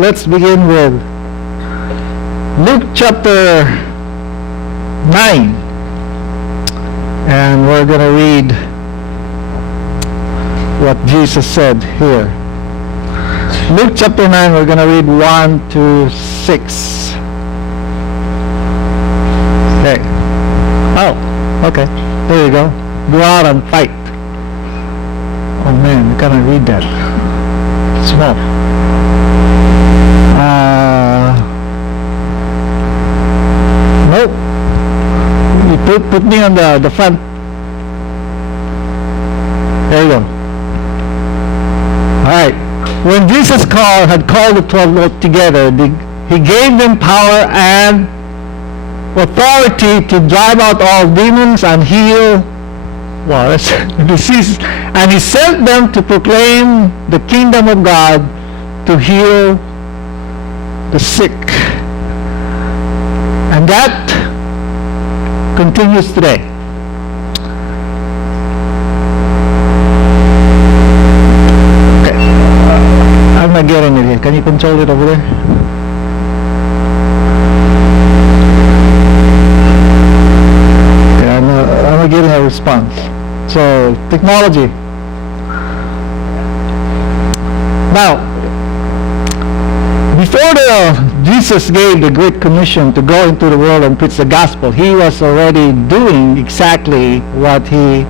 let's begin with Luke chapter 9. And we're going to read what Jesus said here. Luke chapter 9, we're going to read 1 to 6. Okay. Oh, okay. There you go. Go out and fight. Oh man, we can't read that. Small. Nope. You put me on the front. There you go. Alright. When Jesus had called the 12 together, he gave them power and authority to drive out all demons and heal diseases. And he sent them to proclaim the kingdom of God, to heal the sick. And that continues today. Okay. I'm not getting it here. Can you control it over there? Okay, I'm not getting a response. So, technology. Now, before Jesus gave the Great Commission to go into the world and preach the gospel, he was already doing exactly what he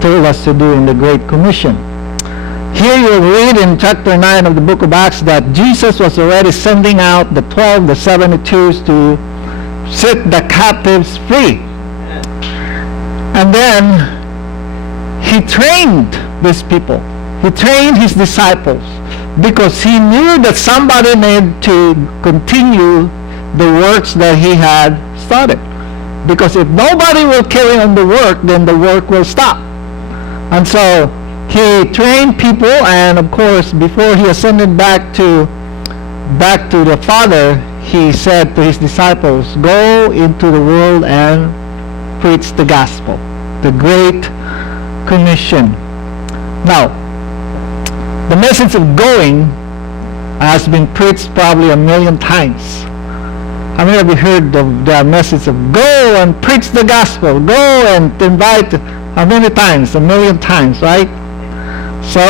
told us to do in the Great Commission. Here you'll read in chapter 9 of the book of Acts that Jesus was already sending out the 12, the 72s to set the captives free. And then he trained these people. He trained his disciples because he knew that somebody needed to continue the works that he had started. Because if nobody will carry on the work, then the work will stop. And so he trained people, and of course, before he ascended back to the Father, he said to his disciples, go into the world and preach the gospel, the Great Commission. Now, the message of going has been preached probably 1,000,000 times. How many of you heard the message of go and preach the gospel, go and invite? How many times? 1,000,000 times, right? So,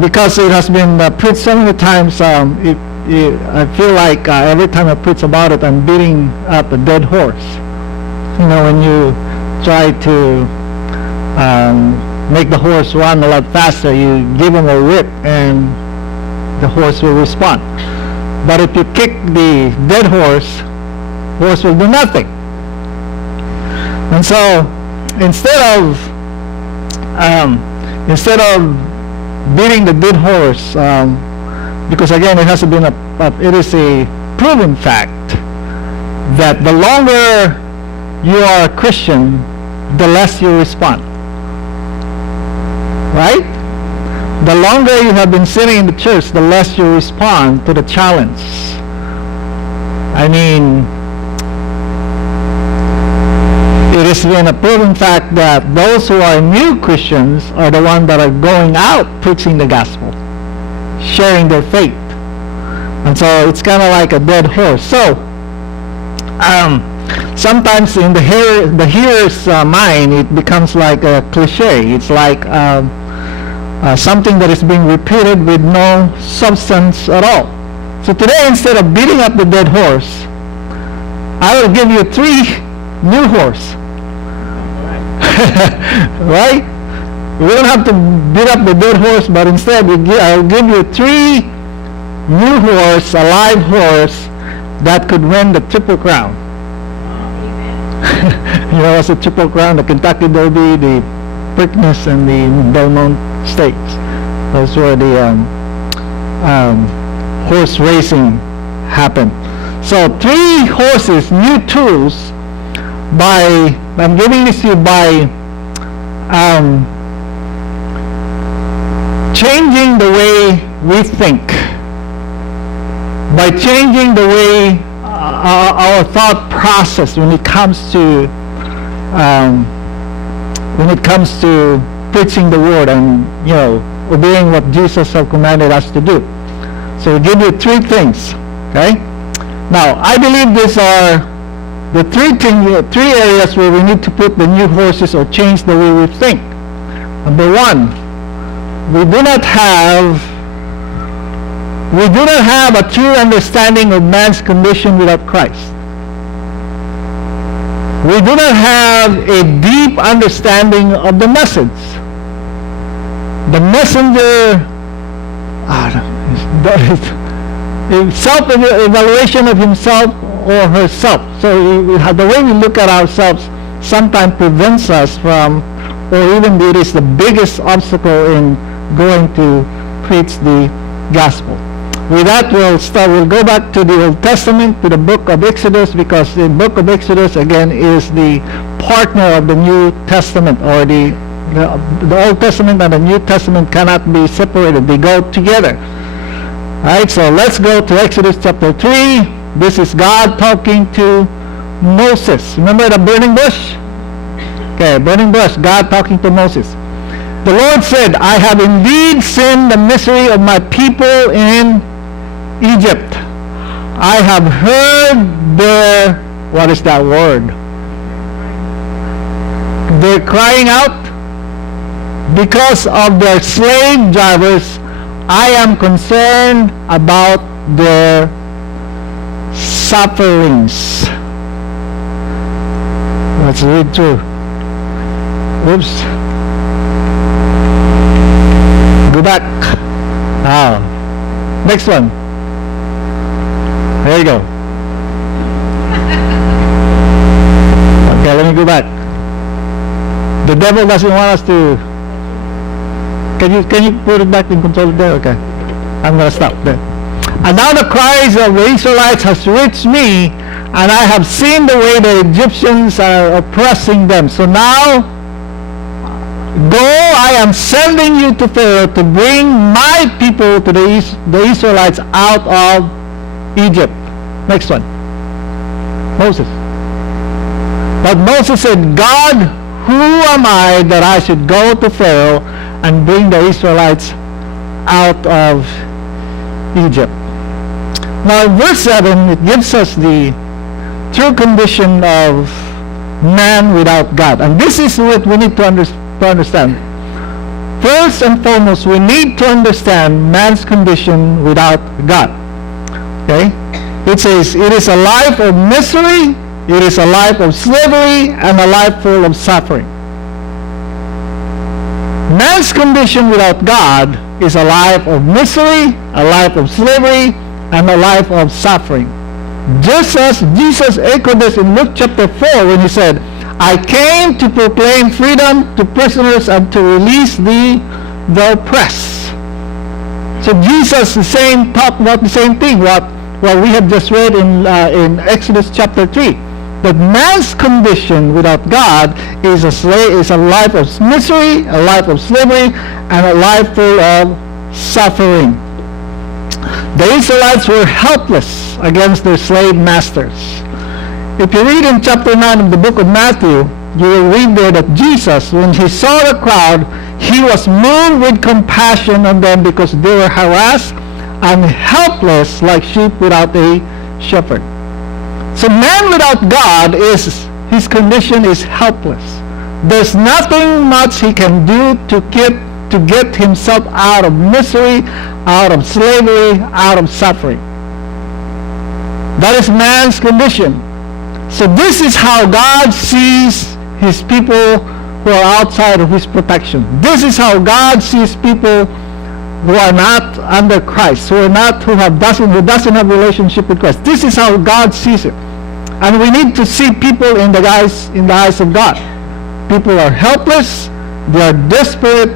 because it has been preached so many times, I feel like every time I preach about it, I'm beating up a dead horse. You know, when you try to make the horse run a lot faster, you give him a whip and the horse will respond. But if you kick the dead horse will do nothing. And so instead of beating the dead horse, because again it is a proven fact that the longer you are a Christian, the less you respond. Right? The longer you have been sitting in the church, the less you respond to the challenge. I mean, it has been a proven fact that those who are new Christians are the ones that are going out preaching the gospel, sharing their faith. And so it's kind of like a dead horse. So, sometimes in the hearer's mind, it becomes like a cliche. It's like something that is being repeated with no substance at all. So today, instead of beating up the dead horse, I will give you 3 new horse. Right? We don't have to beat up the dead horse, but instead I'll give you 3 new horse, a live horse that could win the Triple Crown. You know what's the Triple Crown? The Kentucky Derby, the Preakness, and the Belmont Stakes. Those were the horse racing happened. So 3 horses, new tools. I'm giving this to you by changing the way we think, by changing the way our thought process when it comes to preaching the word and obeying what Jesus has commanded us to do. So we give you three things. Okay? Now, I believe these are the three areas where we need to put the new horses or change the way we think. Number one, we do not have a true understanding of man's condition without Christ. We do not have a deep understanding of the message. The messenger, self-evaluation of himself or herself. So the way we look at ourselves sometimes prevents us from, or even it is the biggest obstacle in going to preach the gospel. With that, we'll go back to the Old Testament, to the book of Exodus, because the book of Exodus, again, is the partner of the New Testament, or the Old Testament and the New Testament cannot be separated. They go together. All right, so let's go to Exodus chapter 3. This is God talking to Moses. Remember the burning bush? Okay, burning bush, God talking to Moses. The Lord said, I have indeed seen the misery of my people in Egypt. I have heard their, what is that word? They're crying out because of their slave drivers. I am concerned about their sufferings. Let's read through. Oops. Go back. Next one. There you go. Okay, let me go back. The devil doesn't want us to. Can you put it back in control there? Okay. I'm going to stop there. And now the cries of the Israelites has reached me, and I have seen the way the Egyptians are oppressing them. So now, go, I am sending you to Pharaoh to bring my people, to the Israelites, out of Egypt. Next one. Moses. But Moses said, God, who am I that I should go to Pharaoh and bring the Israelites out of Egypt? Now in verse 7, it gives us the true condition of man without God. And this is what we need to understand. First and foremost, we need to understand man's condition without God. Okay? It says, it is a life of misery, it is a life of slavery, and a life full of suffering. Man's condition without God is a life of misery, a life of slavery, and a life of suffering. Just as Jesus echoed this in Luke chapter 4 when he said, I came to proclaim freedom to prisoners and to release the oppressed. So Jesus is saying, talk about the same thing, what we have just read in Exodus chapter 3. That man's condition without God is a life of misery, a life of slavery, and a life full of suffering. The Israelites were helpless against their slave masters. If you read in chapter 9 of the book of Matthew, you will read there that Jesus, when he saw the crowd, he was moved with compassion on them because they were harassed and helpless like sheep without a shepherd. So man without God, his condition is helpless. There's nothing much he can do to get himself out of misery, out of slavery, out of suffering. That is man's condition. So this is how God sees his people who are outside of his protection. This is how God sees people who are not under Christ, who doesn't have relationship with Christ. This is how God sees it. And we need to see people in the eyes of God. People are helpless, they are desperate,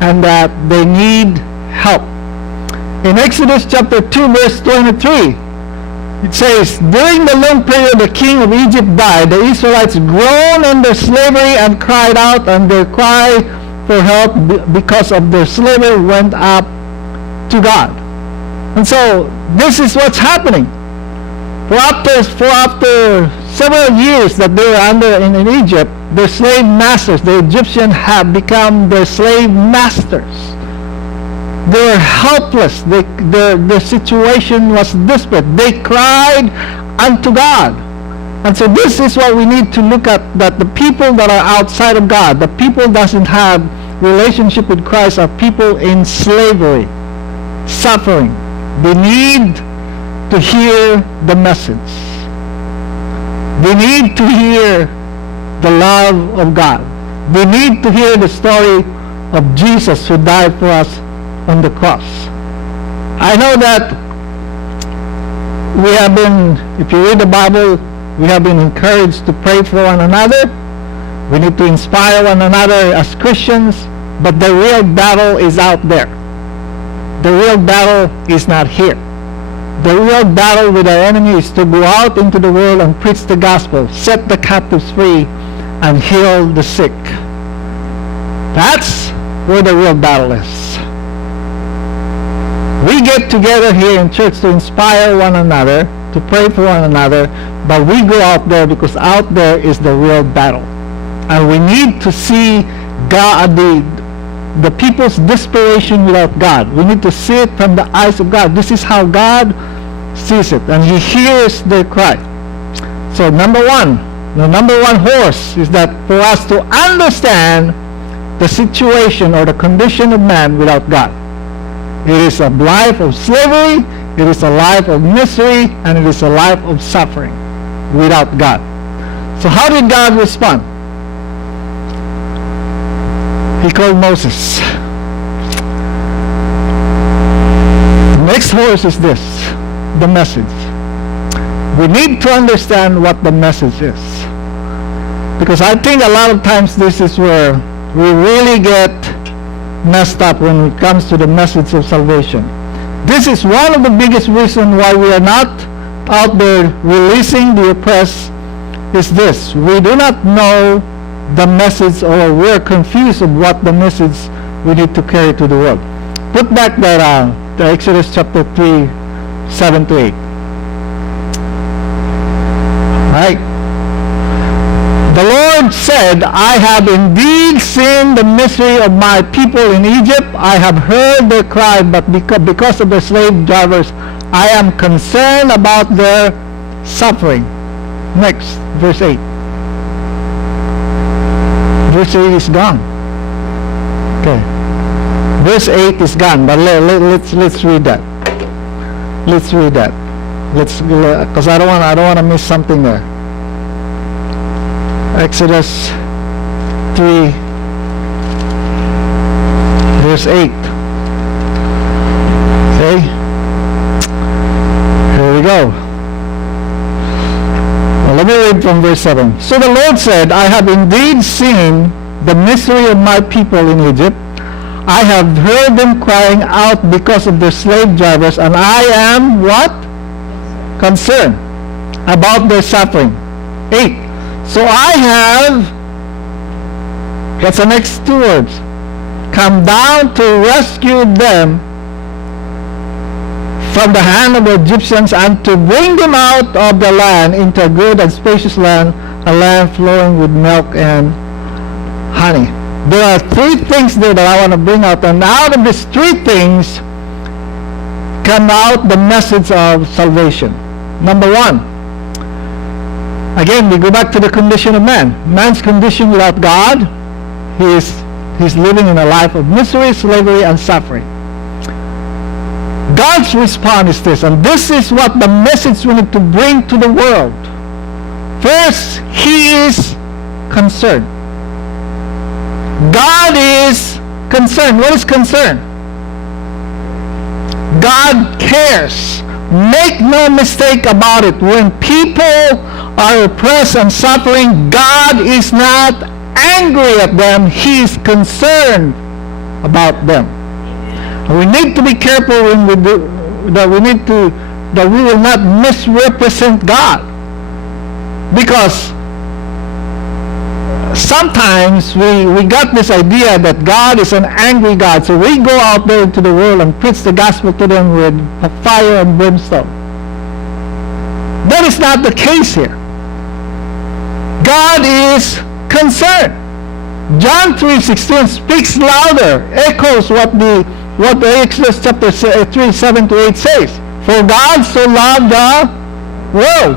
and that they need help. In Exodus chapter 2 verse 23, it says, during the long period the king of Egypt died, the Israelites groaned in their slavery and cried out, and their cry for help because of their slavery went up to God. And so this is what's happening. For after several years that they were under in Egypt, their slave masters, the Egyptians, have become their slave masters. They were helpless. Their situation was desperate. They cried unto God. And so this is what we need to look at, that the people that are outside of God, the people that doesn't have relationship with Christ, are people in slavery, suffering. They need to hear the message. They need to hear the love of God. They need to hear the story of Jesus who died for us on the cross. I know that we have been, if you read the Bible, we have been encouraged to pray for one another. We need to inspire one another as Christians, but the real battle is out there. The real battle is not here. The real battle with our enemy is to go out into the world and preach the gospel, set the captives free, and heal the sick. That's where the real battle is. We get together here in church to inspire one another, to pray for one another, but we go out there because out there is the real battle. And we need to see God, the people's desperation without God. We need to see it from the eyes of God. This is how God sees it, and He hears their cry. So the number one horse is that for us to understand the situation or the condition of man without God. It is a life of slavery, it is a life of misery, and it is a life of suffering without God. So how did God respond? He called Moses. The next horse is this, the message. We need to understand what the message is. Because I think a lot of times this is where we really get messed up when it comes to the message of salvation. This is one of the biggest reasons why we are not out there releasing the oppressed, is this. We do not know the message, or we're confused of what the message we need to carry to the world. Put back that the Exodus chapter 3, 7 to 8. Right? The Lord said, I have indeed seen the misery of my people in Egypt. I have heard their cry, but because of the slave drivers, I am concerned about their suffering. Next, verse 8. Verse 8 is gone. Okay. Verse 8 is gone, but let's read that. Let's read that. Because I don't want to miss something there. Exodus 3, verse 8. Okay. Here we go. Well, let me read from verse 7. So the Lord said, I have indeed seen the misery of my people in Egypt. I have heard them crying out because of their slave drivers, and I am what? Concerned about their suffering. 8. So I have, what's the next two words? Come down to rescue them from the hand of the Egyptians, and to bring them out of the land into a good and spacious land, a land flowing with milk and honey. There are three things there that I want to bring out, and out of these three things come out the message of salvation. Number one, again, we go back to the condition of man. Man's condition without God, he's living in a life of misery, slavery, and suffering. God's response is this, and this is what the message we need to bring to the world. First, He is concerned. God is concerned. What is concern? God cares. Make no mistake about it. When people are oppressed and suffering, God is not angry at them. He is concerned about them. We need to be careful when we do that. That we will not misrepresent God, because sometimes we got this idea that God is an angry God, so we go out there into the world and preach the gospel to them with fire and brimstone. That is not the case here. God is concerned. John 3:16 speaks louder, echoes what the what Exodus chapter 3, 7 to 8 says. For God so loved the world.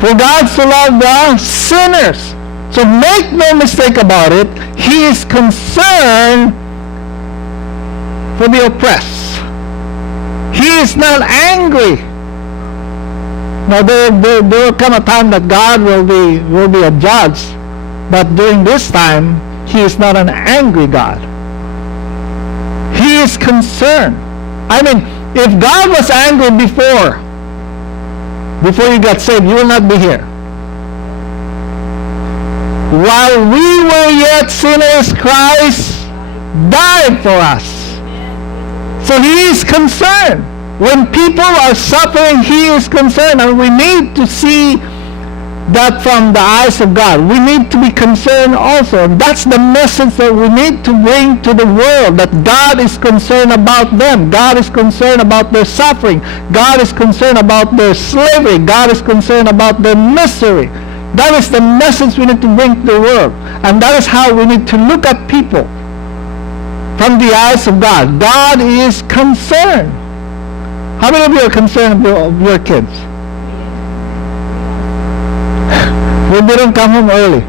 For God so loved the sinners. So make no mistake about it, He is concerned for the oppressed. He is not angry. Now there will come a time that God will be a judge, but during this time, He is not an angry God. He is concerned. I mean, if God was angry before you got saved, you will not be here. While we were yet sinners, Christ died for us. So He is concerned. When people are suffering, He is concerned. And we need to see that from the eyes of God. We need to be concerned also. And that's the message that we need to bring to the world, that God is concerned about them. God is concerned about their suffering. God is concerned about their slavery. God is concerned about their misery. That is the message we need to bring to the world. And that is how we need to look at people, from the eyes of God. God is concerned. How many of you are concerned of your kids? When they don't come home early.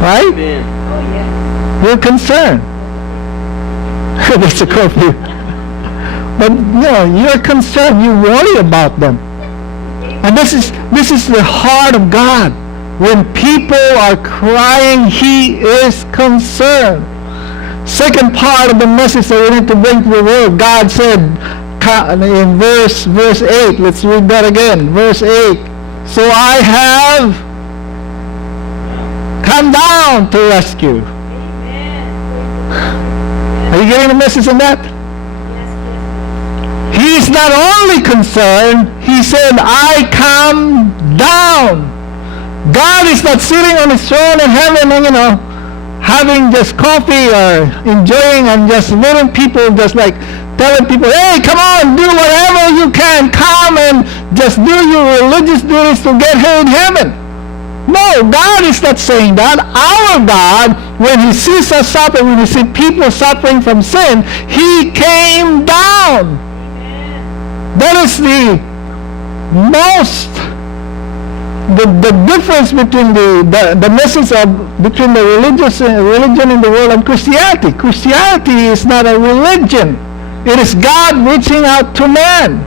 Right? You're concerned. That's a curfew. But you're concerned. You worry about them. And this is the heart of God. When people are crying, He is concerned. Second part of the message that we need to bring to the world, God said in verse 8, let's read that again. Verse 8, so I have come down to rescue. Are you getting the message in that? He is not only concerned, He said, I come down. God is not sitting on His throne in heaven and, having just coffee or enjoying and just letting people just like telling people, hey, come on, do whatever you can. Come and just do your religious duties to get here in heaven. No, God is not saying that. Our God, when He sees us suffering, when He sees people suffering from sin, He came down. That is the difference between the message between the religion in the world and Christianity. Christianity is not a religion. It is God reaching out to man.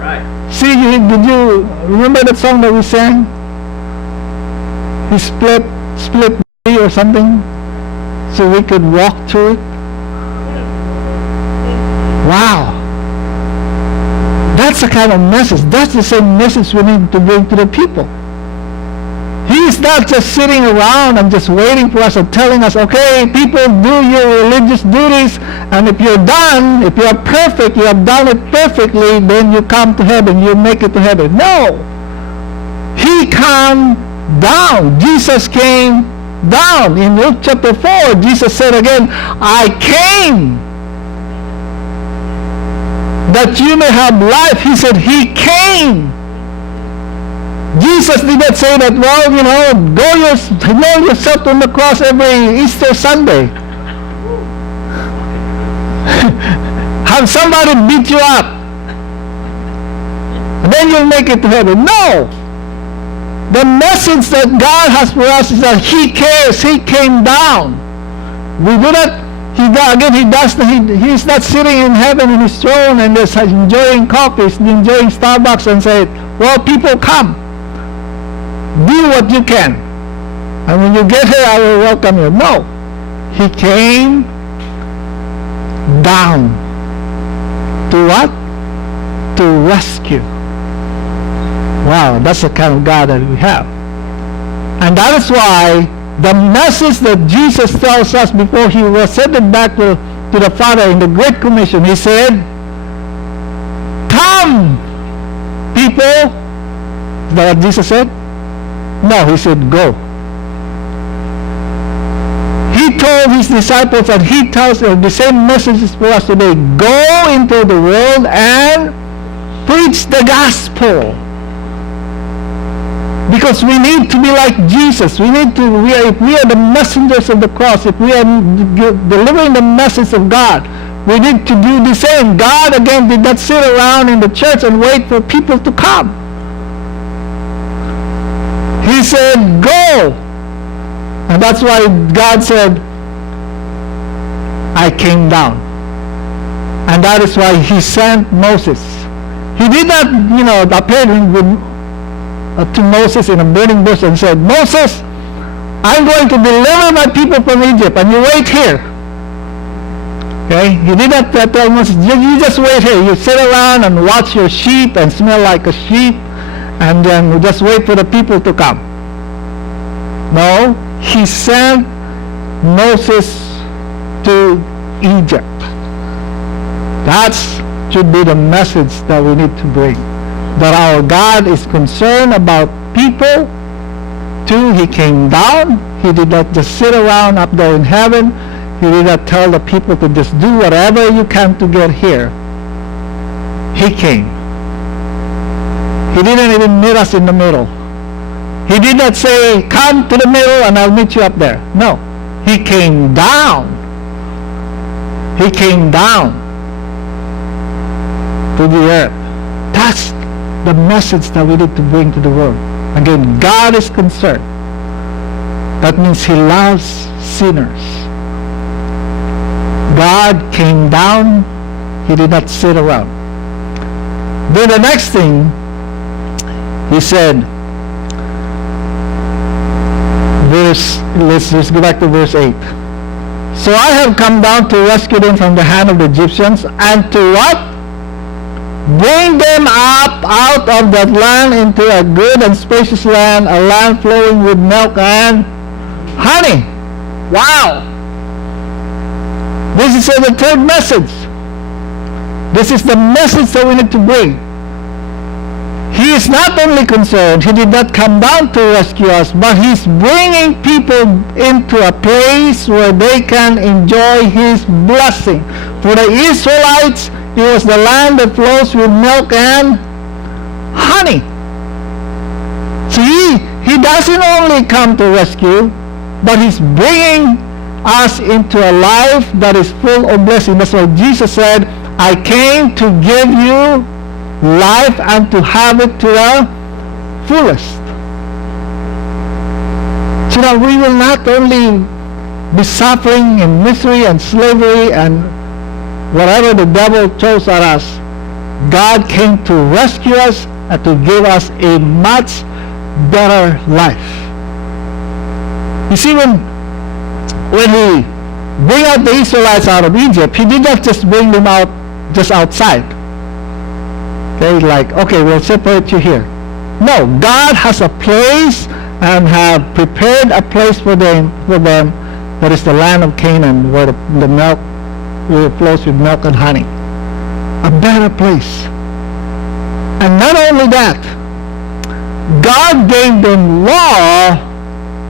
Right. See, did you remember that song that we sang? He split me or something, so we could walk through it. Wow. That's the kind of message. That's the same message we need to bring to the people. He is not just sitting around and just waiting for us and telling us, okay, people, do your religious duties, and if you're done, if you're perfect, you have done it perfectly, then you come to heaven, you make it to heaven. No. He came down. Jesus came down. In Luke chapter 4, Jesus said again, I came that you may have life. He said He came. Jesus did not say that, well, nail yourself on the cross every Easter Sunday. Have somebody beat you up. And then you'll make it to heaven. No. The message that God has for us is that He cares. He came down. We do not. He's not sitting in heaven in His throne and just enjoying coffees, enjoying Starbucks and say, well, people, come. Do what you can. And when you get here, I will welcome you. No. He came down. To what? To rescue. Wow, that's the kind of God that we have. And that is why the message that Jesus tells us before He was sent back to the Father in the Great Commission, He said, come, people. Is that what Jesus said? No, He said, go. He told His disciples, and He tells us the same messages for us today. Go into the world and preach the gospel. Because we need to be like Jesus. If we are the messengers of the cross, if we are delivering the message of God, we need to do the same. God, again, did not sit around in the church and wait for people to come. He said, go. And that's why God said, I came down. And that is why he sent Moses. He did not, appear to Moses in a burning bush and said, Moses, I'm going to deliver my people from Egypt, and you wait here. Okay? He did not tell Moses, you just wait here. You sit around and watch your sheep and smell like a sheep, and then just wait for the people to come. No, he sent Moses to Egypt. That should be the message that we need to bring. That our God is concerned about people. Two, he came down. He did not just sit around up there in heaven. He did not tell the people to just do whatever you can to get here. He came. He didn't even meet us in the middle. He did not say, come to the middle and I'll meet you up there. No. He came down. He came down to the earth. That's the message that we need to bring to the world. Again, God is concerned. That means he loves sinners. God came down. He did not sit around. Then the next thing, he said, let's go back to verse 8. So I have come down to rescue them from the hand of the Egyptians, and to what? Bring them up out of that land into a good and spacious land, a land flowing with milk and honey. Wow! This is the third message. This is the message that we need to bring. He is not only concerned, he did not come down to rescue us, but he's bringing people into a place where they can enjoy his blessing. For the Israelites, it was the land that flows with milk and honey. See, he doesn't only come to rescue, but he's bringing us into a life that is full of blessing. That's why Jesus said, I came to give you life and to have it to the fullest. So that we will not only be suffering in misery and slavery and whatever the devil throws at us. God came to rescue us and to give us a much better life. You see, when he bring out the Israelites out of Egypt, he did not just bring them out just outside. Okay, like, okay, we'll separate you here. No, God has a place and have prepared a place for them. That is the land of Canaan, where the milk flows with milk and honey. A better place. And not only that, God gave them law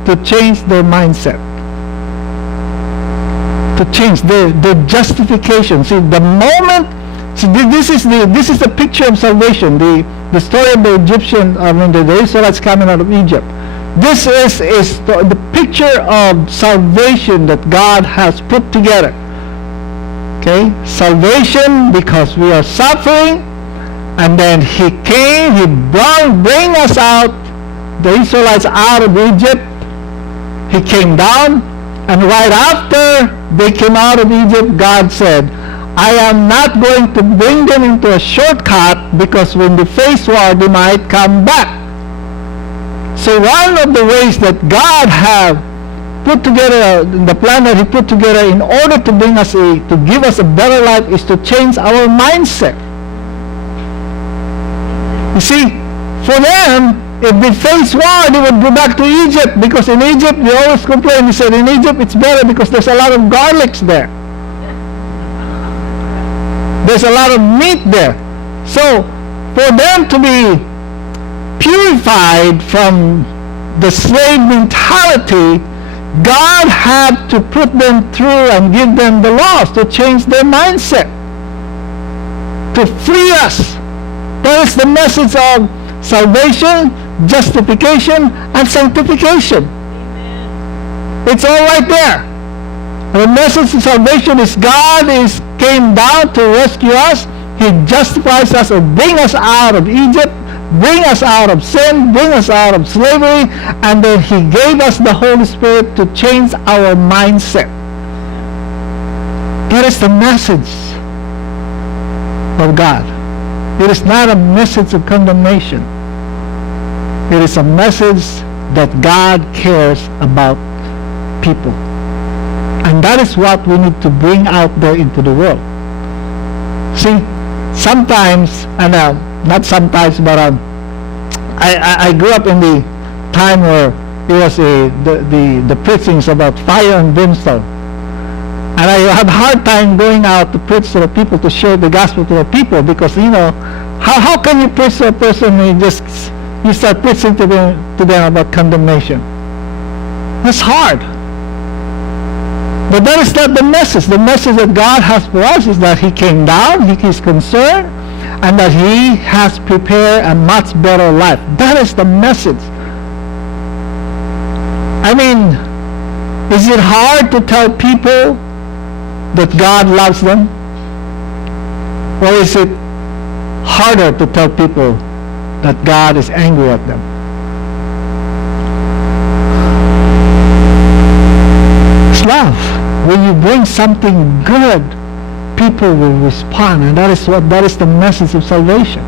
to change their mindset. To change their justification. See, the moment, this is the picture of salvation. The story of the the Israelites coming out of Egypt. This is the picture of salvation that God has put together. Okay, salvation because we are suffering, and then he came, he bring us out, the Israelites out of Egypt. He came down, and right after they came out of Egypt, God said, I am not going to bring them into a shortcut, because when they face war, they might come back. So one of the ways that God have put together, the plan that he put together in order to bring us to give us a better life, is to change our mindset. You see, for them, if they face war, they would go back to Egypt, because in Egypt, they always complain. They said, in Egypt, it's better because there's a lot of garlics there. There's a lot of meat there. So, for them to be purified from the slave mentality, God had to put them through and give them the laws to change their mindset, to free us. That is the message of salvation, justification, and sanctification. It's all right there. The message of salvation is God came down to rescue us. He justifies us and bring us out of Egypt, bring us out of sin, bring us out of slavery, and then He gave us the Holy Spirit to change our mindset. That is the message of God. It is not a message of condemnation. It is a message that God cares about people. And that is what we need to bring out there into the world. See, sometimes, and not sometimes, but I grew up in the time where it was the preachings about fire and brimstone. And I had a hard time going out to preach to the people, to share the gospel to the people, because, how can you preach to a person and you start preaching to them about condemnation? That's hard. But that is not the message. The message that God has for us is that He came down, He is concerned, and that He has prepared a much better life. That is the message. I mean, is it hard to tell people that God loves them? Or is it harder to tell people that God is angry at them? It's love. When you bring something good, people will respond, and that is the message of salvation.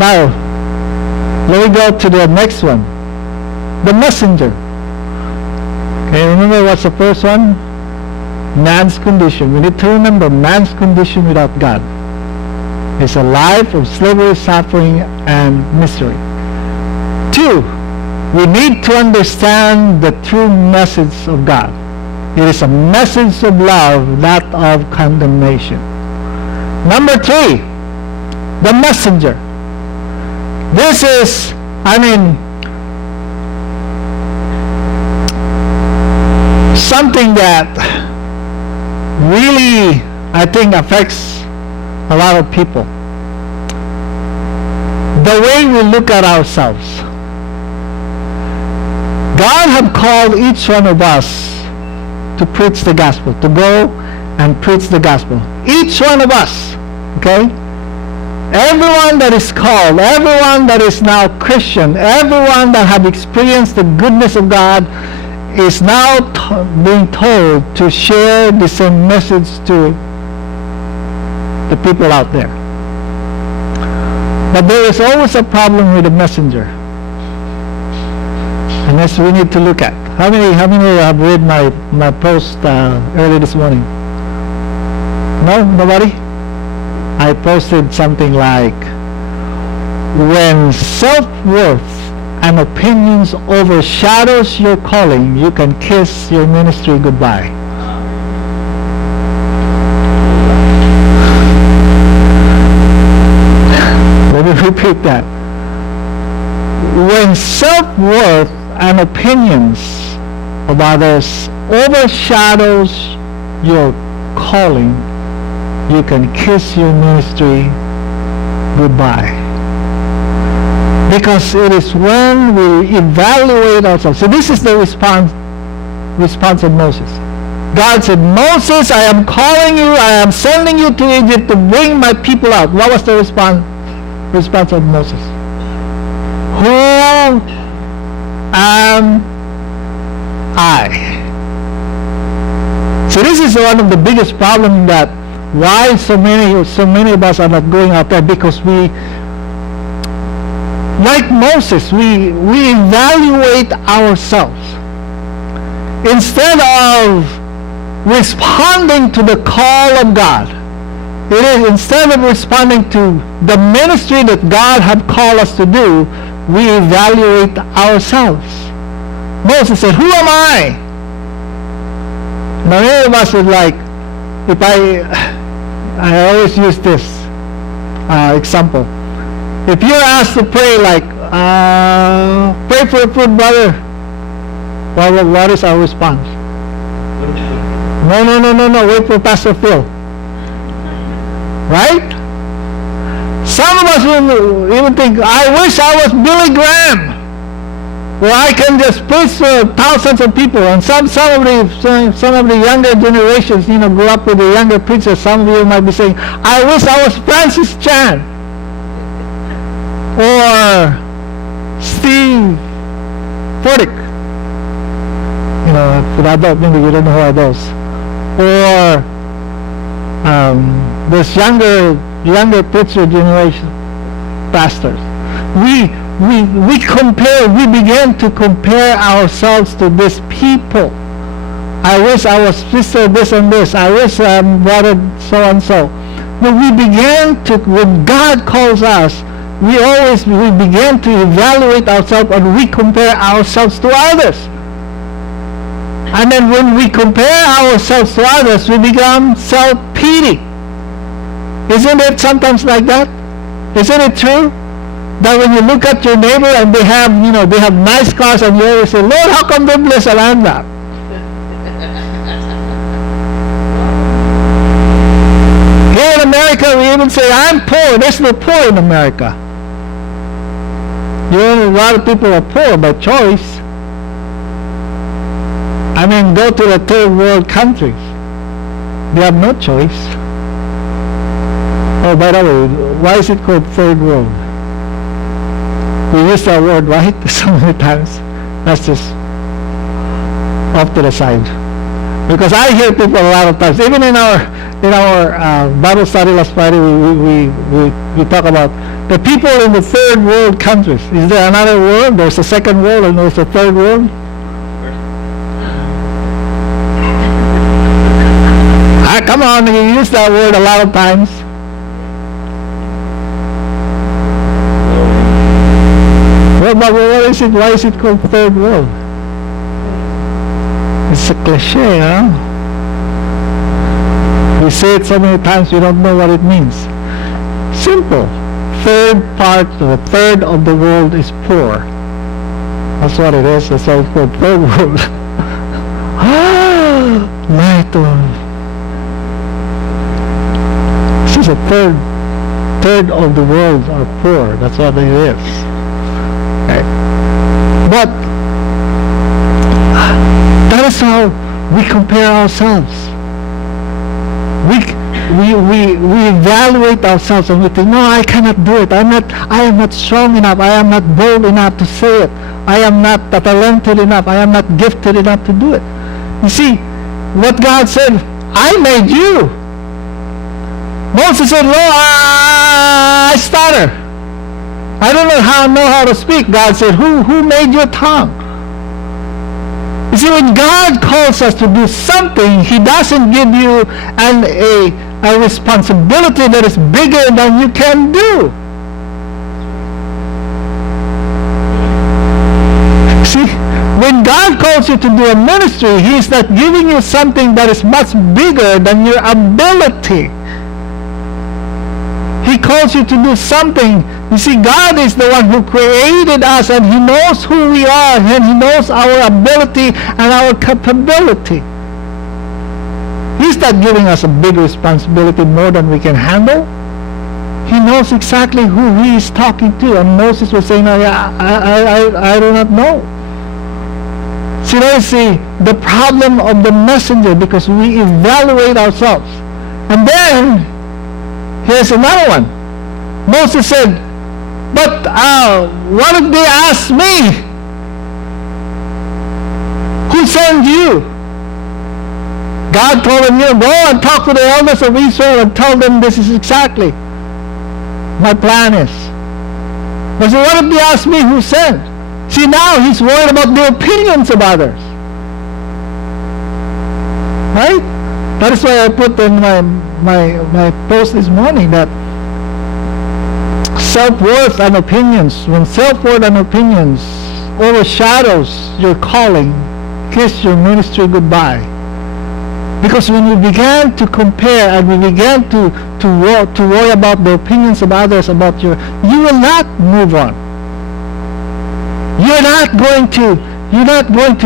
Now, let me go to the next one. The messenger. Okay, remember what's the first one? Man's condition. We need to remember man's condition without God. It's a life of slavery, suffering, and misery. 2, we need to understand the true message of God. It is a message of love, not of condemnation. Number 3, the messenger. This is, something that really, I think, affects a lot of people. The way we look at ourselves. God have called each one of us to preach the gospel, to go and preach the gospel. Each one of us, okay? Everyone that is called, everyone that is now Christian, everyone that have experienced the goodness of God is now being told to share the same message to the people out there. But there is always a problem with the messenger. And that's we need to look at. How many have read my post early this morning? No? Nobody? I posted something like, when self-worth and opinions overshadows your calling, you can kiss your ministry goodbye. Let me repeat that. When self-worth and opinions of others overshadows your calling, you can kiss your ministry goodbye. Because it is when we evaluate ourselves. So this is the response of Moses. God said, Moses, I am calling you, I am sending you to Egypt to bring my people out. What was the response of Moses? Who am I? So this is one of the biggest problems, that why so many of us are not going out there, because we, like Moses, we evaluate ourselves. Instead of responding to the call of God, it is, instead of responding to the ministry that God had called us to do, we evaluate ourselves. Moses said, who am I? Now many of us would like, if I always use this example. If you're asked to pray, like, pray for a food brother, what is our response? No, wait for Pastor Phil. Right? Some of us will even think, I wish I was Billy Graham, where I can just preach to thousands of people. And some of the younger generations, grew up with the younger preachers. Some of you might be saying, I wish I was Francis Chan or Steve Furtick. For adult, maybe you don't know who are those. Or this younger preacher generation pastors. We begin to compare ourselves to these people. I wish I was sister this and this. I wish I'm brother so and so. But we begin to, when God calls us, we begin to evaluate ourselves and we compare ourselves to others. And then when we compare ourselves to others, we become self-pity. Isn't it sometimes like that? Isn't it true? That when you look at your neighbor and they have nice cars and you always say, Lord, how come they bless and I'm not? Here in America, we even say, I'm poor. There's no poor in America. A lot of people are poor by choice. I mean, go to the third world countries. They have no choice. Oh, by the way, why is it called third world? We use that word, right? So many times. That's just off to the side. Because I hear people a lot of times, even in our Bible study last Friday, we talk about the people in the third world countries. Is there another world? There's a second world and there's a third world? Come on, you use that word a lot of times. But what is it? Why is it called third world? It's a cliche, huh? We say it so many times we don't know what it means. Simple. Third of the world is poor. That's what it is. That's why it's called third world. This is a third of the world are poor. That's what it is. Okay. But that is how we compare ourselves. We evaluate ourselves and we think, no, I cannot do it. I am not strong enough. I am not bold enough to say it. I am not talented enough. I am not gifted enough to do it. You see, what God said, I made you. Moses said, Lord, I stutter. I don't know how to speak. God said, who made your tongue? You see, when God calls us to do something, He doesn't give you a responsibility that is bigger than you can do. See, when God calls you to do a ministry, He is not giving you something that is much bigger than your ability. He calls you to do something. You see, God is the one who created us and He knows who we are and He knows our ability and our capability. He's not giving us a big responsibility more than we can handle. He knows exactly who He is talking to. And Moses was saying, I do not know. See, let's see the problem of the messenger, because we evaluate ourselves. And then, here's another one. Moses said, but what if they ask me? Who sent you? God told him, go and talk to the elders of Israel and tell them this is exactly my plan is. But so what if they ask me who sent? See, now he's worried about the opinions of others. Right? That is why I put in my post this morning that self-worth and opinions, when self-worth and opinions overshadows your calling, kiss your ministry goodbye. Because when we began to compare and we began to worry about the opinions of others about you will not move on. You're not going to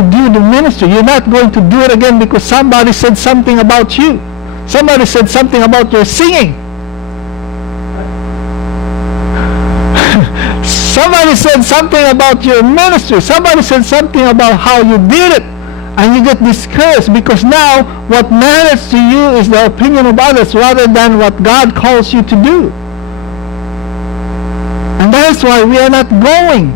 do the ministry. You're not going to do it again because somebody said something about you. Somebody said something about your singing. Somebody said something about your ministry. Somebody said something about how you did it. And you get discouraged because now what matters to you is the opinion of others rather than what God calls you to do. And that's why we are not going.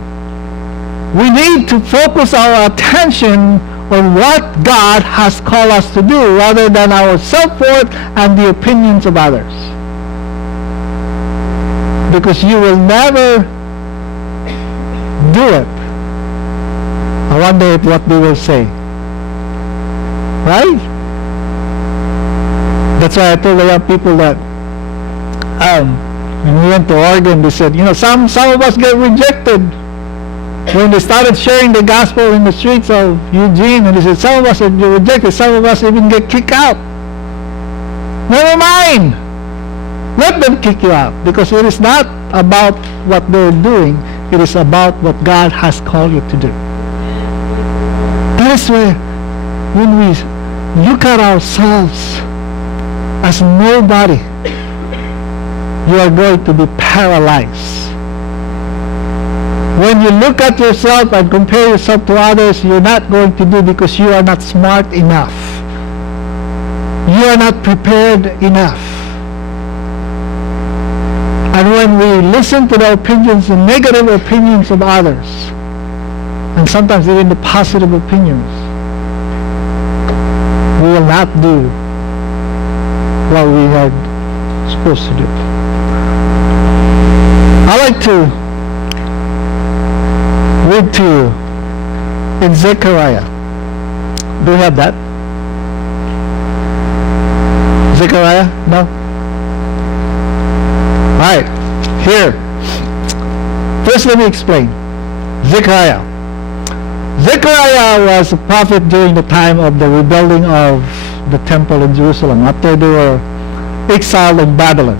We need to focus our attention on what God has called us to do rather than our self-worth and the opinions of others. Because you will never do it. I wonder what they will say. Right? That's why I told the young people that when we went to Oregon, they said, some of us get rejected. When they started sharing the gospel in the streets of Eugene, and they said, some of us are rejected, some of us even get kicked out. Never mind. Let them kick you out, because it is not about what they're doing, it is about what God has called you to do. That is where, when we look at ourselves as nobody, you are going to be paralyzed. When you look at yourself and compare yourself to others, you're not going to do because you are not smart enough. You are not prepared enough. And when we listen to the opinions, the negative opinions of others, and sometimes even the positive opinions, we will not do what we are supposed to do. I like to read to you in Zechariah. Do you have that? Zechariah? No? Alright, here. First let me explain. Zechariah. Zechariah was a prophet during the time of the rebuilding of the temple in Jerusalem, after they were exiled in Babylon.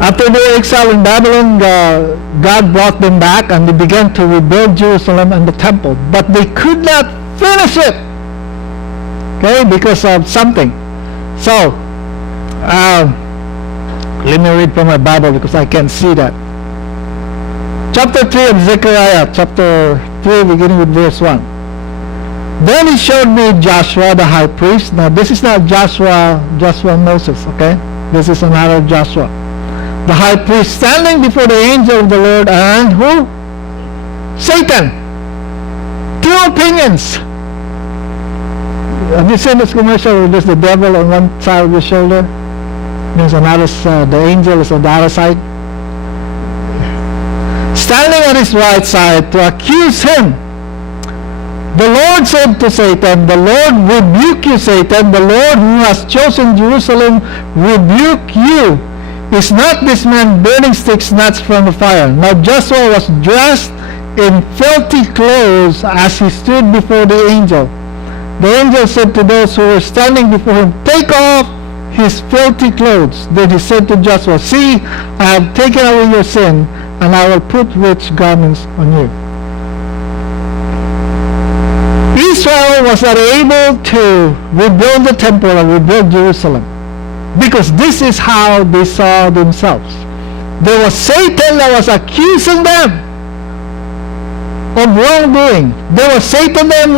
After they were exiled in Babylon, God brought them back and they began to rebuild Jerusalem and the temple. But they could not finish it, okay, because of something. So, let me read from my Bible because I can't see that. Chapter 3 of Zechariah, chapter 3, beginning with verse 1. Then he showed me Joshua the high priest. Now this is not Joshua Moses, okay? This is another Joshua. The high priest standing before the angel of the Lord, and who? Satan. Two opinions. Have you seen this commercial where there's the devil on one side of your shoulder? There's another, the angel is on the other side. Standing at his right side to accuse him. The Lord said to Satan, the Lord rebuke you, Satan. The Lord who has chosen Jerusalem rebuke you. Is not this man burning sticks snatched from the fire? Now Joshua was dressed in filthy clothes as he stood before the angel. The angel said to those who were standing before him, take off his filthy clothes. Then he said to Joshua, see, I have taken away your sin, and I will put rich garments on you. Israel was not able to rebuild the temple and rebuild Jerusalem, because this is how they saw themselves. There was Satan that was accusing them of wrongdoing. There was Satan there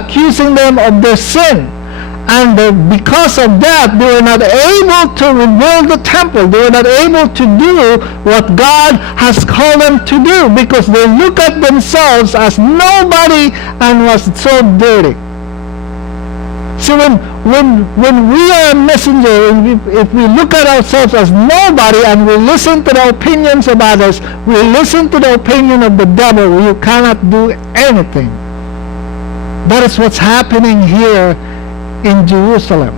accusing them of their sin. And because of that, they were not able to rebuild the temple. They were not able to do what God has called them to do, because they look at themselves as nobody and was so dirty. So when we are a messenger, if we look at ourselves as nobody and we listen to the opinions of others, we listen to the opinion of the devil, you cannot do anything. That is what's happening here in Jerusalem.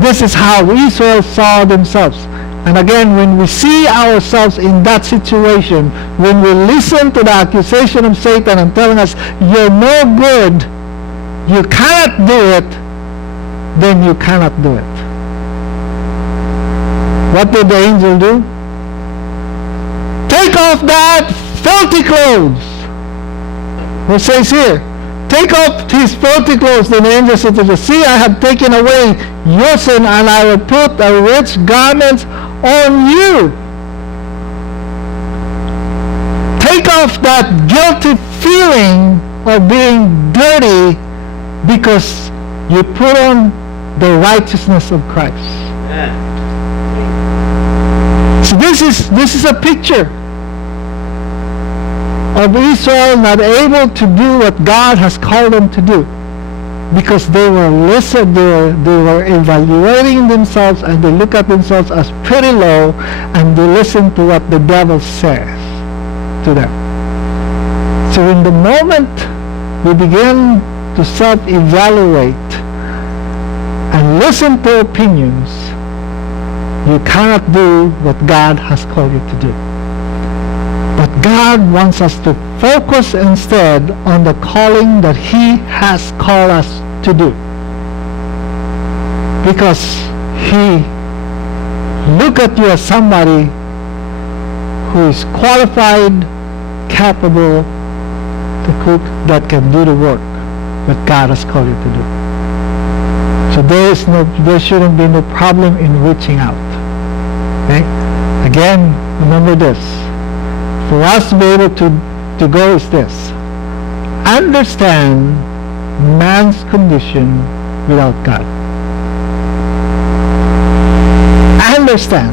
This is how Israel saw themselves. And again, when we see ourselves in that situation, when we listen to the accusation of Satan and telling us, you're no good, you cannot do it, then you cannot do it. What did the angel do? Take off that filthy clothes. What says here? Take off his filthy clothes. Then the angel said to the sea, I have taken away your sin, and I will put a rich garment on you. off that guilty feeling of being dirty because you put on the righteousness of Christ. So this is a picture of Israel not able to do what God has called them to do, because they were evaluating themselves, and they look at themselves as pretty low, and they listen to what the devil says to them. So in the moment we begin to self-evaluate and listen to opinions, you cannot do what God has called you to do. But God wants us to focus instead on the calling that He has called us to do. Because He look at you as somebody who is qualified, capable, that can do the work that God has called you to do. So there shouldn't be no problem in reaching out. Okay? Again, remember this. For us to be able to go is this. Understand man's condition without God. Understand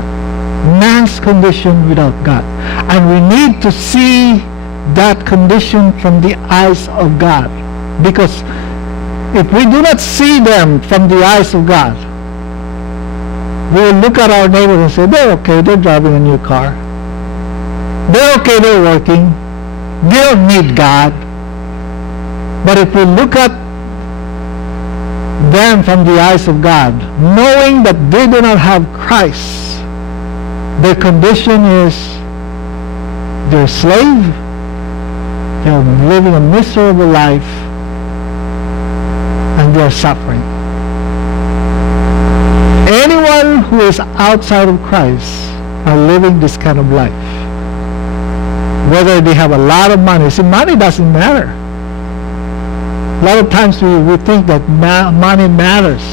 man's condition without God. And we need to see that condition from the eyes of God. Because if we do not see them from the eyes of God, we will look at our neighbors and say, they're okay, they're driving a new car. They're okay, they're working. They don't need God. But if we look at them from the eyes of God, knowing that they do not have Christ, their condition is they're a slave, they're living a miserable life, and they're suffering. Anyone who is outside of Christ are living this kind of life. Whether they have a lot of money. See, money doesn't matter. A lot of times we think that money matters.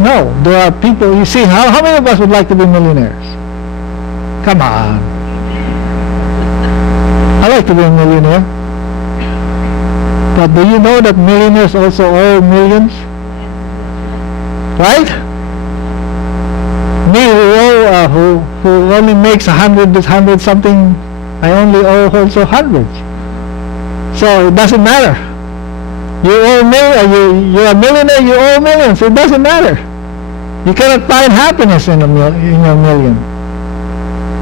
No, there are people, you see, how many of us would like to be millionaires? Come on. I like to be a millionaire. But do you know that millionaires also owe millions? Right? Me who only makes 100 something, I only owe also hundreds. So it doesn't matter. You're a millionaire, you owe millions. It doesn't matter. You cannot find happiness in a million.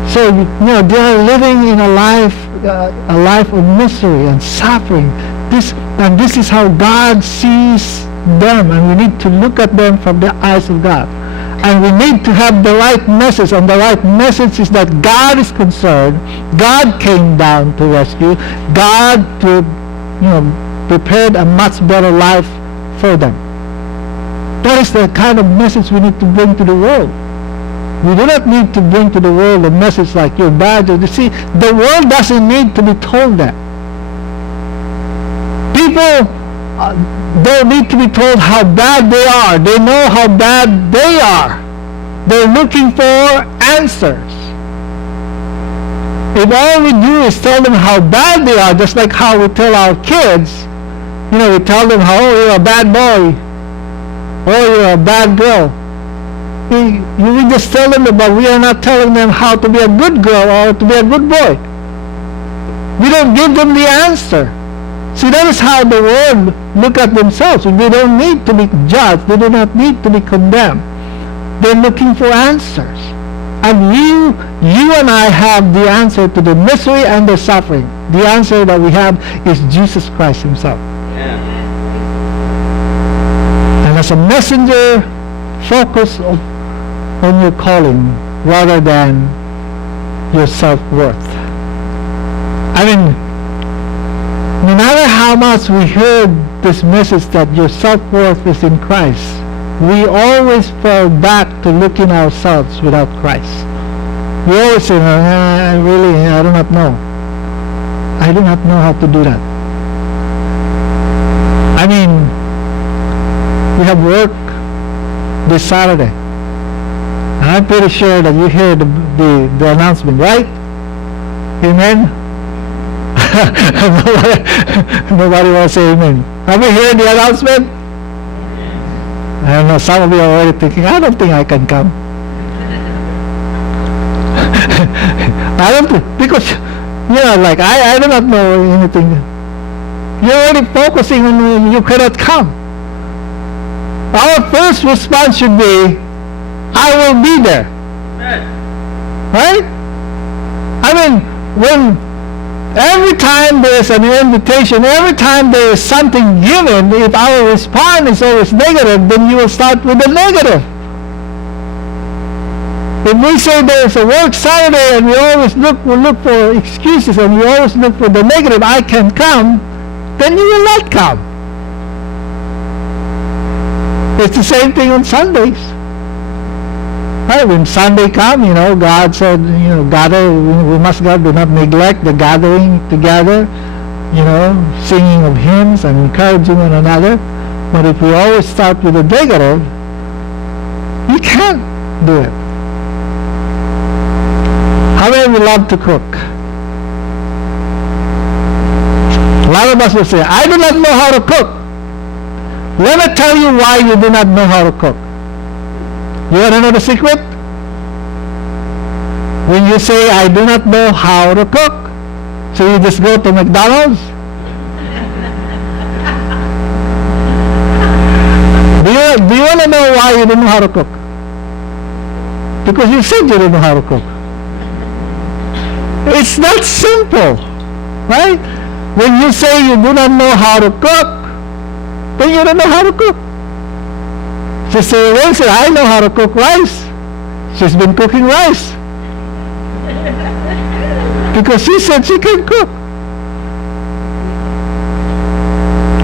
So they are living in a life of misery and suffering. This is how God sees them, and we need to look at them from the eyes of God. And we need to have the right message, and the right message is that God is concerned. God came down to rescue. God prepared a much better life for them. That is the kind of message we need to bring to the world. We do not need to bring to the world a message like you're bad. You see, the world doesn't need to be told that. People don't need to be told how bad they are. They know how bad they are. They're looking for answers. If all we do is tell them how bad they are, just like how we tell our kids, we tell them how, oh, you're a bad boy, or you're a bad girl. We just tell them, but we are not telling them how to be a good girl or to be a good boy. We don't give them the answer. See, that is how the world look at themselves. They don't need to be judged. They do not need to be condemned. They're looking for answers. And you and I have the answer to the misery and the suffering. The answer that we have is Jesus Christ Himself. Yeah. And as a messenger, focus on your calling rather than your self-worth. I mean, no matter how much we heard this message that your self-worth is in Christ, we always fall back to looking ourselves without Christ. We always say, I do not know. I do not know how to do that. I mean, we have work this Saturday. And I'm pretty sure that you heard the announcement, right? Amen? Nobody wants to say amen. Have you heard the announcement? I don't know, some of you are already thinking, I don't think I can come. I don't, because, like, I do not know anything. You're already focusing on you cannot come. Our first response should be, I will be there. Right? I mean, when every time there is an invitation, every time there is something given, if our response is always negative, then you will start with the negative. If we say there is a work Saturday and we look for excuses and we always look for the negative, I can come, then you will not come. It's the same thing on Sundays. Right? When Sunday come, God said, gather, we must do not neglect the gathering together, singing of hymns and encouraging one another. But if we always start with the negative, you can't do it. How many of you love to cook? A lot of us will say, I do not know how to cook. Let me tell you why you do not know how to cook. You want to know the secret? When you say, I do not know how to cook, so you just go to McDonald's? Do you want to know why you don't know how to cook? Because you said you don't know how to cook. It's not simple, right? When you say you do not know how to cook, then you don't know how to cook. Sister Ray said, I know how to cook rice. She's been cooking rice. Because she said she can cook.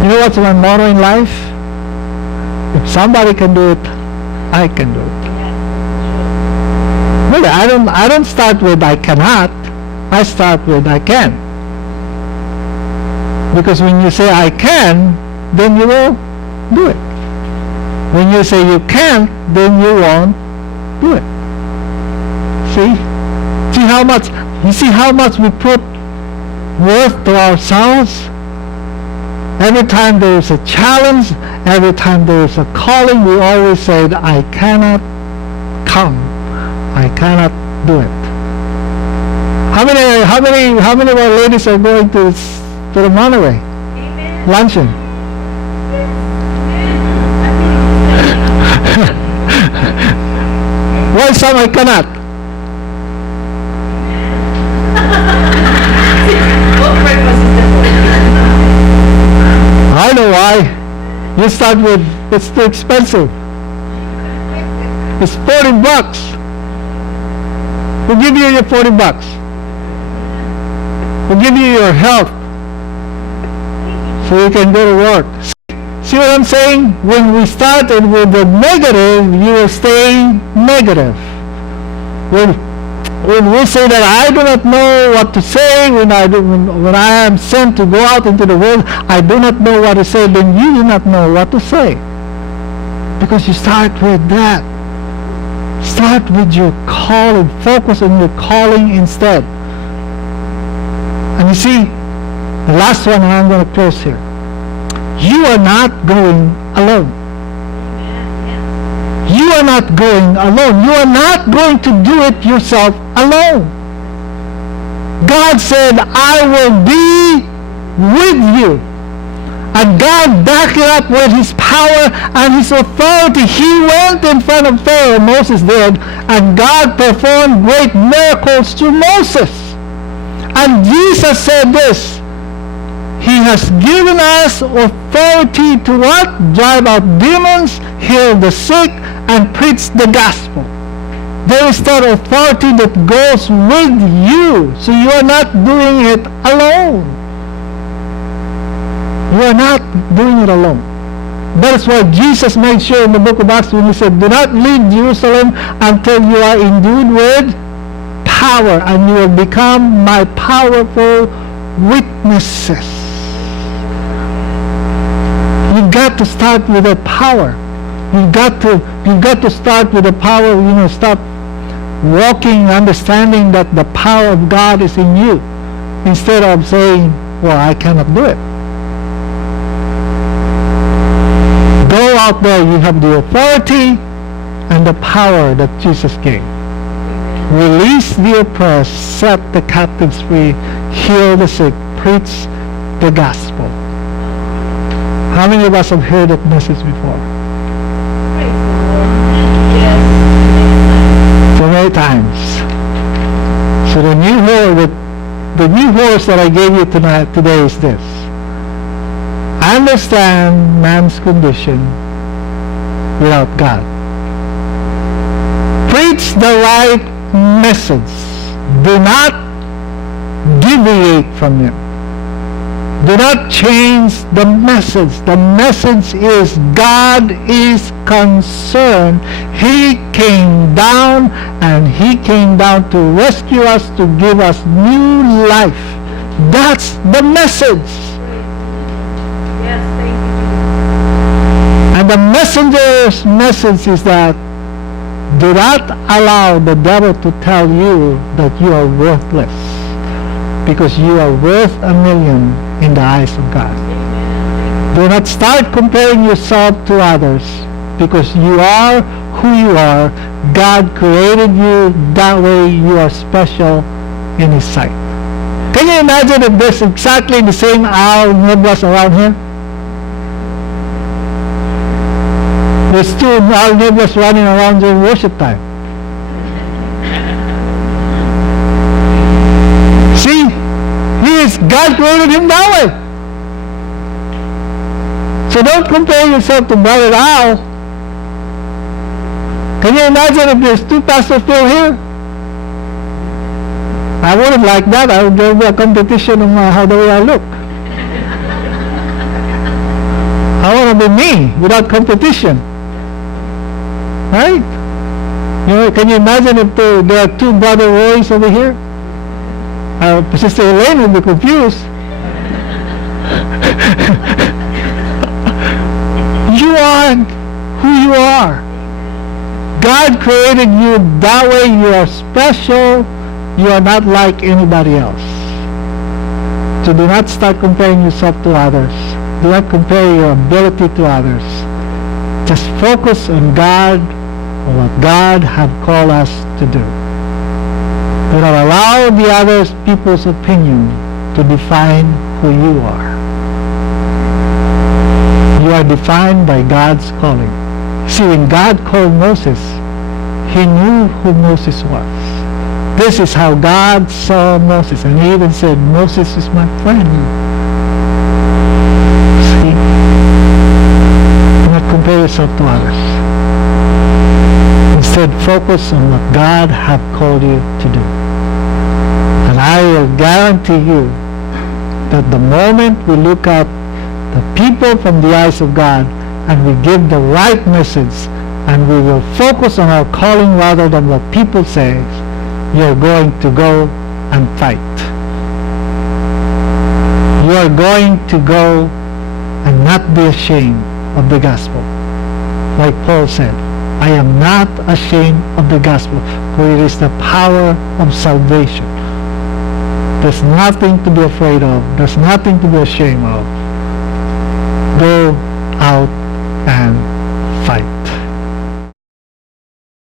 You know what's my motto in life? If somebody can do it, I can do it. Really, I don't start with I cannot. I start with I can. Because when you say I can, then you will do it. When you say you can't, then you won't do it. See? You see how much we put worth to ourselves? Every time there is a challenge, every time there is a calling, we always say, I cannot come. I cannot do it. How many of our ladies are going to the Monterey? Amen. Luncheon. Why some I cannot? I know why. You start with, it's too expensive. It's $40. We'll give you your $40. We'll give you your health so you can go to work. See what I'm saying? When we started with the negative, you will stay negative. When we say that I do not know what to say, when I am sent to go out into the world, I do not know what to say, then you do not know what to say. Because you start with that. Start with your calling. Focus on your calling instead. And you see, the last one, and I'm going to close here. You are not going alone. You are not going alone. You are not going to do it yourself alone. God said, I will be with you. And God backed it up with his power and his authority. He went in front of Pharaoh, Moses did, and God performed great miracles through Moses. And Jesus said this, he has given us authority to what? Drive out demons, heal the sick, and preach the gospel. There is that authority that goes with you. So you are not doing it alone. You are not doing it alone. That is why Jesus made sure in the book of Acts when he said, do not leave Jerusalem until you are endued with power, and you will become my powerful witnesses. You've got to start with that power. You've got to start with the power, start walking, understanding that the power of God is in you. Instead of saying, well, I cannot do it. Go out there, you have the authority and the power that Jesus gave. Release the oppressed, set the captives free, heal the sick, preach the gospel. How many of us have heard that message before? Praise the Lord. Yes. So many times. So the new horse that I gave you today is this. Understand man's condition without God. Preach the right message. Do not deviate from it. Do not change the message. The message is God is concerned. He came down, and He came down to rescue us, to give us new life. That's the message. Yes, thank you, Jesus. And the messenger's message is that do not allow the devil to tell you that you are worthless, because you are worth $1 million in the eyes of God. Amen. Do not start comparing yourself to others, because you are who you are. God created you that way. You are special in His sight. Can you imagine if there's exactly the same owl nebulous around here? There's two owl nebulous running around during worship time. See? God created him that way. So don't compare yourself to Brother Al. Can you imagine if there's two Pastor Phil here? I wouldn't like that. There would be a competition on how the way I look. I want to be me without competition. Right? You know, can you imagine if there are two Brother Roys over here? Sister Elaine will be confused. You are who you are. God created you that way. You are special. You are not like anybody else. So do not start comparing yourself to others. Do not compare your ability to others. Just focus on God, on what God has called us to do. Do not allow the other people's opinion to define who you are. You are defined by God's calling. See, when God called Moses, He knew who Moses was. This is how God saw Moses. And He even said, Moses is my friend. See? Do not compare yourself to others. Instead, focus on what God has called you to do. And I will guarantee you that the moment we look at the people from the eyes of God and we give the right message and we will focus on our calling rather than what people say, you're going to go and fight. You are going to go and not be ashamed of the gospel. Like Paul said, I am not ashamed of the gospel, for it is the power of salvation. There's nothing to be afraid of. There's nothing to be ashamed of. Go out and fight.